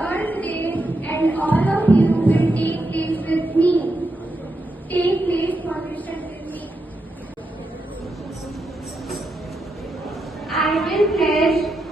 Earth Day and all of you will take place with me. Take place position with me. I will pledge